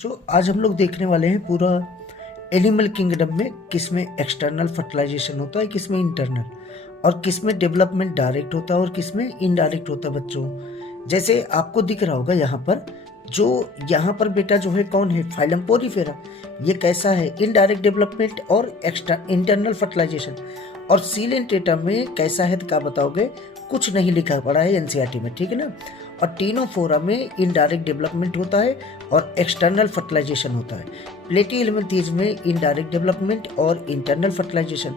जो आज हम लोग देखने वाले हैं पूरा एनिमल किंगडम में किस में एक्सटर्नल फर्टिलाइजेशन होता है, किस में इंटरनल, और किस में डेवलपमेंट डायरेक्ट होता है और किस में इनडायरेक्ट होता है। बच्चों जैसे आपको दिख रहा होगा यहाँ पर बेटा जो है कौन है, फाइलम पोरीफेरा। ये कैसा है, इनडायरेक्ट डेवलपमेंट और इंटरनल फर्टिलाइजेशन। और सीलेंटेटा में कैसा है तो क्या बताओगे, कुछ नहीं लिखा पड़ा है एनसीईआरटी में, ठीक है ना। और टीनोफोरा में इनडायरेक्ट डेवलपमेंट होता है और एक्सटर्नल फर्टिलाइजेशन होता है। प्लेटीहेल्मिंथीज में इनडायरेक्ट डेवलपमेंट और इंटरनल फर्टिलाइजेशन।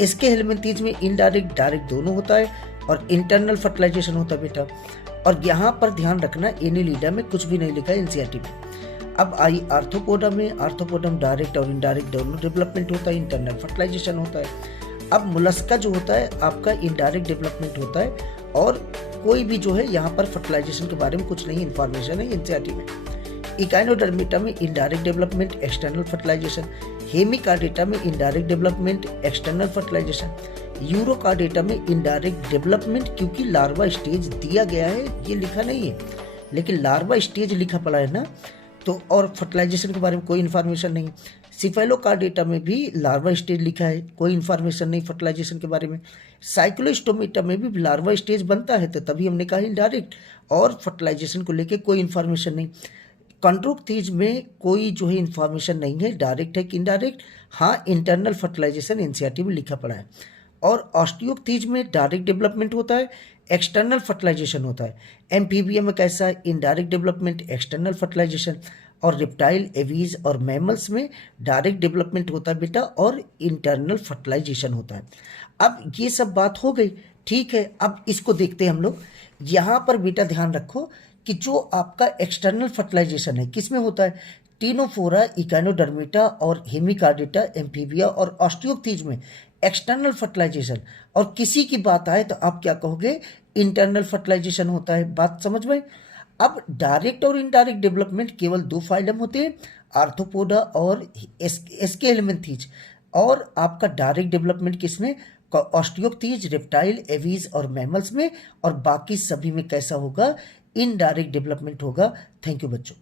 इसके हेल्मिंथीज में इनडायरेक्ट डायरेक्ट दोनों होता है और इंटरनल फर्टिलाइजेशन होता है बेटा। और यहाँ पर ध्यान रखना, एनिलीडा में कुछ भी नहीं लिखा है एनसीईआरटी में। अब आई आर्थ्रोपोडा में, आर्थ्रोपोडम डायरेक्ट और इनडायरेक्ट दोनों डेवलपमेंट होता है, इंटरनल फर्टिलाइजेशन होता है। अब मुलस्का जो होता है आपका इनडायरेक्ट डेवलपमेंट होता है और कोई भी जो है यहाँ पर फर्टिलाइजेशन के बारे में कुछ नहीं इन्फॉर्मेशन है एनसीईआरटी में। इकाइनोडर्मिटा में indirect development external fertilisation. Hemichordata में indirect development external fertilisation. Urochordata में इनडायरेक्ट डेवलपमेंट, क्योंकि लार्वा स्टेज दिया गया है, ये लिखा नहीं है, लेकिन लार्वा स्टेज लिखा पड़ा है ना, तो और फर्टिलाइजेशन के बारे में कोई इन्फॉर्मेशन नहीं। सिफेलोकार्डेटा में भी लार्वा स्टेज लिखा है, कोई इन्फॉर्मेशन नहीं फर्टिलाइजेशन के बारे में। साइक्लोस्टोमेटा में भी लार्वा स्टेज बनता है, तो तभी हमने कहा इनडायरेक्ट, और फर्टिलाइजेशन को लेके कोई इन्फॉर्मेशन नहीं। कॉन्ड्रोक्थीज में कोई जो है इन्फॉर्मेशन नहीं है, डायरेक्ट है कि इनडायरेक्ट। हाँ, इंटरनल फर्टिलाइजेशन एनसीईआरटी में लिखा पड़ा है। और ऑस्टियोक्थीज में डायरेक्ट डेवलपमेंट होता है, एक्सटर्नल फर्टिलाइजेशन होता है। एम्फीबिया में कैसा है, इनडायरेक्ट डेवलपमेंट एक्सटर्नल फर्टिलाइजेशन। और रिप्टाइल, एवीज और मैमल्स में डायरेक्ट डेवलपमेंट होता है बेटा और इंटरनल फर्टिलाइजेशन होता है। अब ये सब बात हो गई, ठीक है। अब इसको देखते हैं हम लोग। यहाँ पर बेटा ध्यान रखो कि जो आपका एक्सटर्नल फर्टिलाइजेशन है किस में होता है, टीनोफोरा, इकाइनोडर्मिटा और हेमिकार्डेटा, एम्फीबिया और ऑस्टियोक्थीज में एक्सटर्नल फर्टिलाइजेशन। और किसी की बात आए तो आप क्या कहोगे, इंटरनल फर्टिलाइजेशन होता है। बात समझ में। अब डायरेक्ट और इनडायरेक्ट डेवलपमेंट केवल दो फाइलम होते हैं, आर्थ्रोपोडा और एस्के हेल्मिंथीज। और आपका डायरेक्ट डेवलपमेंट किसमें, ऑस्टियोक्थीज, रेप्टाइल, एवीज और मैमल्स में। और बाकी सभी में कैसा होगा, इनडायरेक्ट डेवलपमेंट होगा। थैंक यू बच्चों।